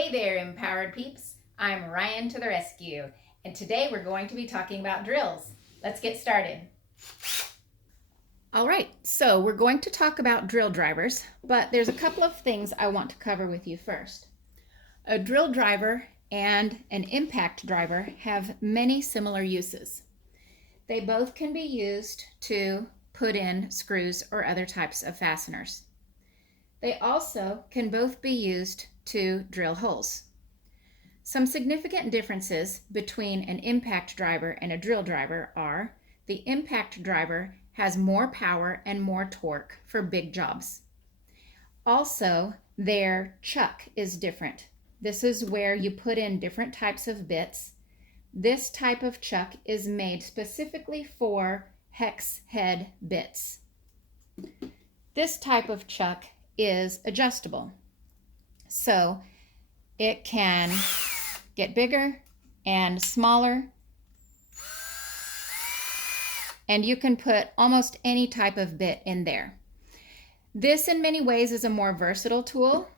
Hey there, empowered peeps. I'm Ryan to the rescue, and today we're going to be talking about drills. Let's get started. All right, so we're going to talk about drill drivers, but there's a couple of things I want to cover with you first. A drill driver and an impact driver have many similar uses. They both can be used to put in screws or other types of fasteners. They also can both be used to drill holes. Some significant differences between an impact driver and a drill driver are the impact driver has more power and more torque for big jobs. Also, their chuck is different. This is where you put in different types of bits. This type of chuck is made specifically for hex head bits. This type of chuck is adjustable. So it can get bigger and smaller, and you can put almost any type of bit in there. This in many ways is a more versatile tool,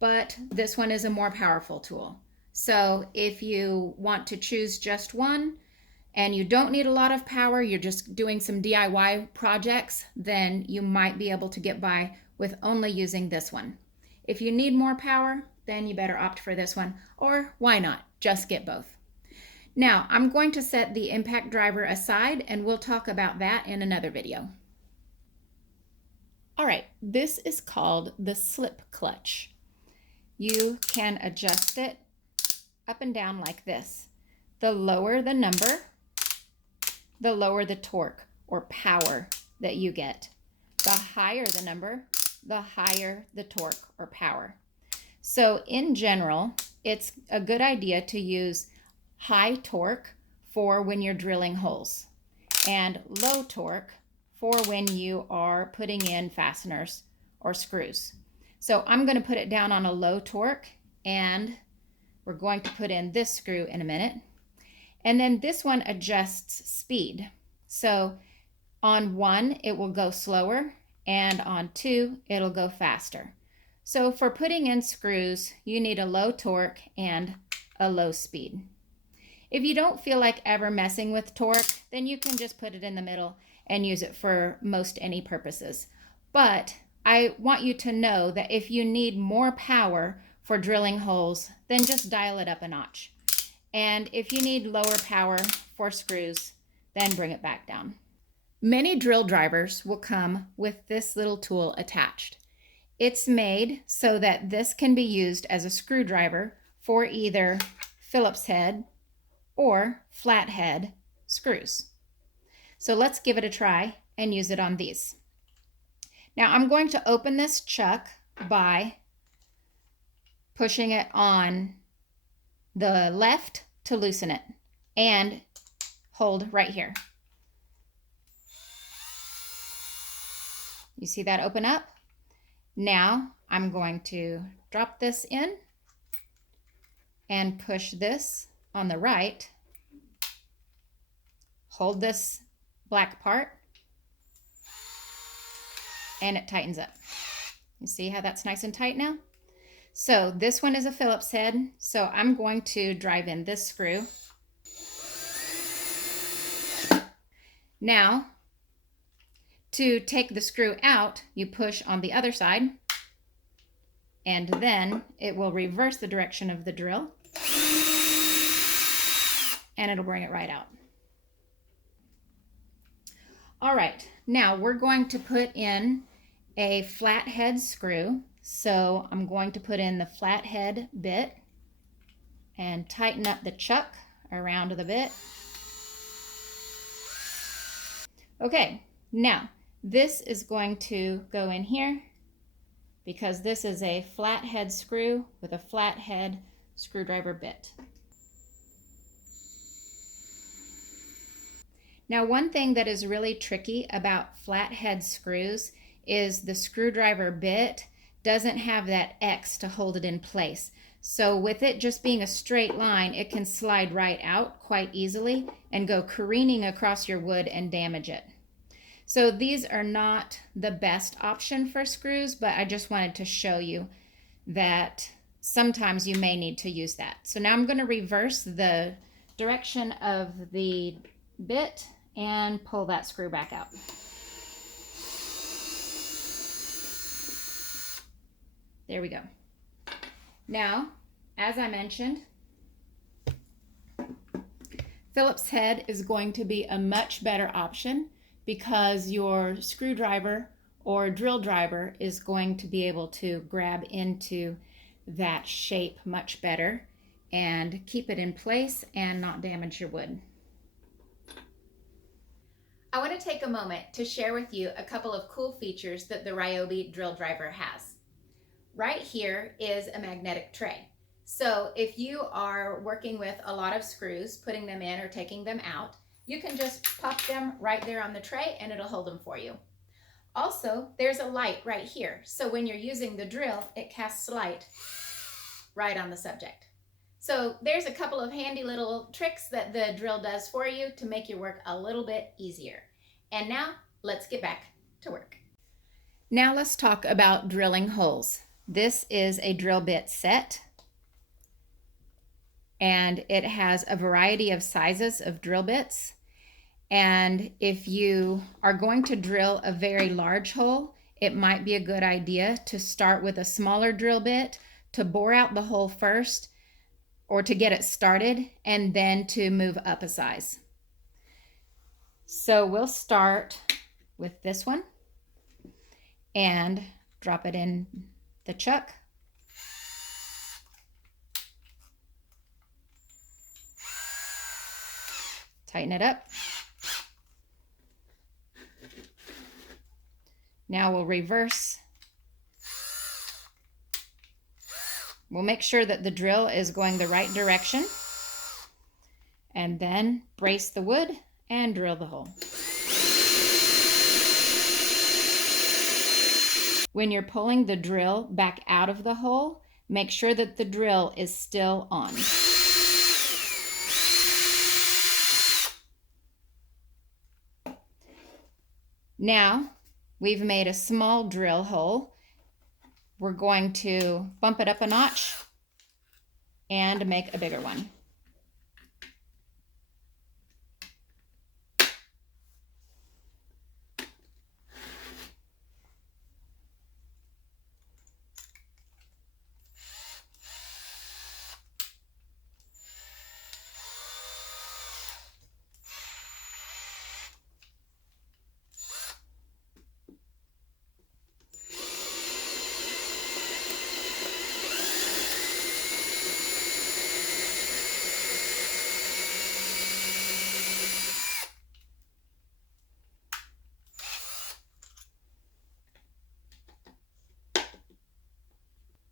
but this one is a more powerful tool. So if you want to choose just one and you don't need a lot of power, you're just doing some DIY projects, then you might be able to get by with only using this one. If you need more power, then you better opt for this one, or why not? Just get both. Now, I'm going to set the impact driver aside and we'll talk about that in another video. All right, this is called the slip clutch. You can adjust it up and down like this. The lower the number, the lower the torque or power that you get. The higher the number, the higher the torque or power. So in general, it's a good idea to use high torque for when you're drilling holes and low torque for when you are putting in fasteners or screws. So I'm going to put it down on a low torque, and we're going to put in this screw in a minute. And then this one adjusts speed. So on 1, it will go slower, and on 2, it'll go faster. So for putting in screws, you need a low torque and a low speed. If you don't feel like ever messing with torque, then you can just put it in the middle and use it for most any purposes. But I want you to know that if you need more power for drilling holes, then just dial it up a notch. And if you need lower power for screws, then bring it back down. Many drill drivers will come with this little tool attached. It's made so that this can be used as a screwdriver for either Phillips head or flathead screws. So let's give it a try and use it on these. Now I'm going to open this chuck by pushing it on the left to loosen it and hold right here. You see that open up? Now I'm going to drop this in and push this on the right. Hold this black part and it tightens up. You see how that's nice and tight now? So this one is a Phillips head, so I'm going to drive in this screw. Now, to take the screw out, you push on the other side, and then it will reverse the direction of the drill, and it'll bring it right out. All right, now we're going to put in a flathead screw. So I'm going to put in the flathead bit and tighten up the chuck around the bit. Okay, now this is going to go in here because this is a flathead screw with a flathead screwdriver bit. Now, one thing that is really tricky about flathead screws is the screwdriver bit doesn't have that X to hold it in place. So with it just being a straight line, it can slide right out quite easily and go careening across your wood and damage it. So these are not the best option for screws, but I just wanted to show you that sometimes you may need to use that. So now I'm going to reverse the direction of the bit and pull that screw back out. There we go. Now, as I mentioned, Phillips head is going to be a much better option because your screwdriver or drill driver is going to be able to grab into that shape much better and keep it in place and not damage your wood. I want to take a moment to share with you a couple of cool features that the Ryobi drill driver has. Right here is a magnetic tray. So if you are working with a lot of screws, putting them in or taking them out, you can just pop them right there on the tray and it'll hold them for you. Also, there's a light right here. So when you're using the drill, it casts light right on the subject. So there's a couple of handy little tricks that the drill does for you to make your work a little bit easier. And now let's get back to work. Now let's talk about drilling holes. This is a drill bit set, and it has a variety of sizes of drill bits. And if you are going to drill a very large hole, it might be a good idea to start with a smaller drill bit to bore out the hole first, or to get it started, and then to move up a size. So we'll start with this one and drop it in the chuck. Tighten it up. Now we'll reverse. We'll make sure that the drill is going the right direction, and then brace the wood and drill the hole. When you're pulling the drill back out of the hole, make sure that the drill is still on. Now, we've made a small drill hole. We're going to bump it up a notch and make a bigger one.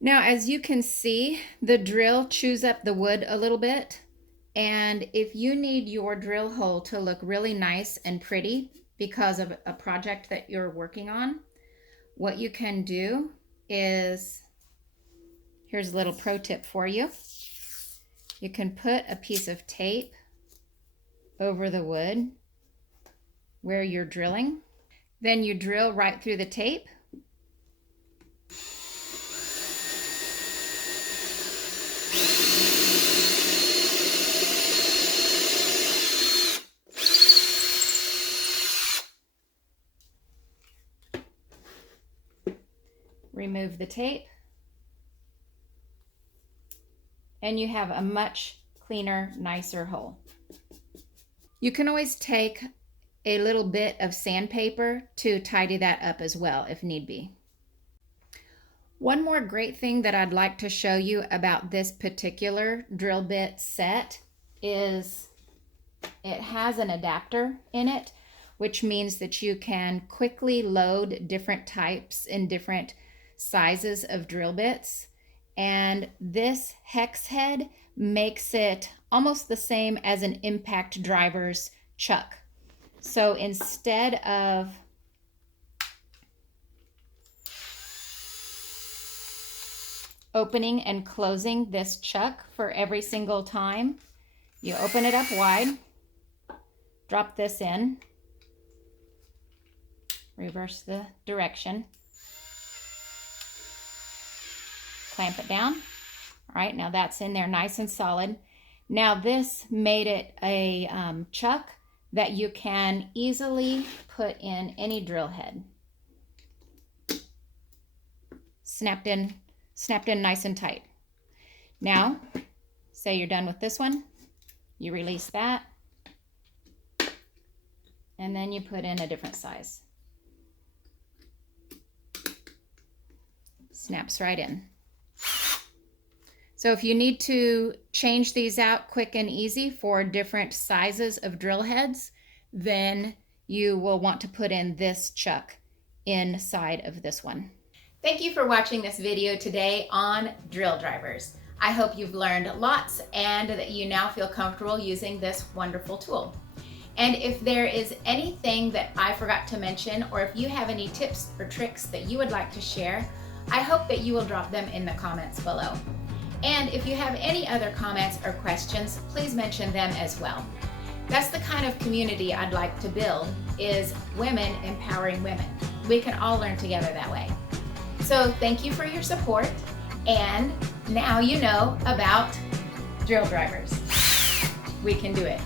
Now, as you can see, the drill chews up the wood a little bit. And if you need your drill hole to look really nice and pretty because of a project that you're working on, what you can do is, here's a little pro tip for you. You can put a piece of tape over the wood where you're drilling. Then you drill right through the tape. Remove the tape, and you have a much cleaner, nicer hole. You can always take a little bit of sandpaper to tidy that up as well if need be. One more great thing that I'd like to show you about this particular drill bit set is it has an adapter in it, which means that you can quickly load different types and different sizes of drill bits, and this hex head makes it almost the same as an impact driver's chuck. So instead of opening and closing this chuck for every single time, you open it up wide, drop this in, reverse the direction, clamp it down, right? Now that's in there nice and solid. Now this made it a chuck that you can easily put in any drill head. Snapped in nice and tight. Now, say you're done with this one, you release that, and then you put in a different size. Snaps right in. So if you need to change these out quick and easy for different sizes of drill heads, then you will want to put in this chuck inside of this one. Thank you for watching this video today on drill drivers. I hope you've learned lots and that you now feel comfortable using this wonderful tool. And if there is anything that I forgot to mention, or if you have any tips or tricks that you would like to share, I hope that you will drop them in the comments below. And if you have any other comments or questions, please mention them as well. That's the kind of community I'd like to build, is women empowering women. We can all learn together that way. So thank you for your support, and now you know about drill drivers. We can do it.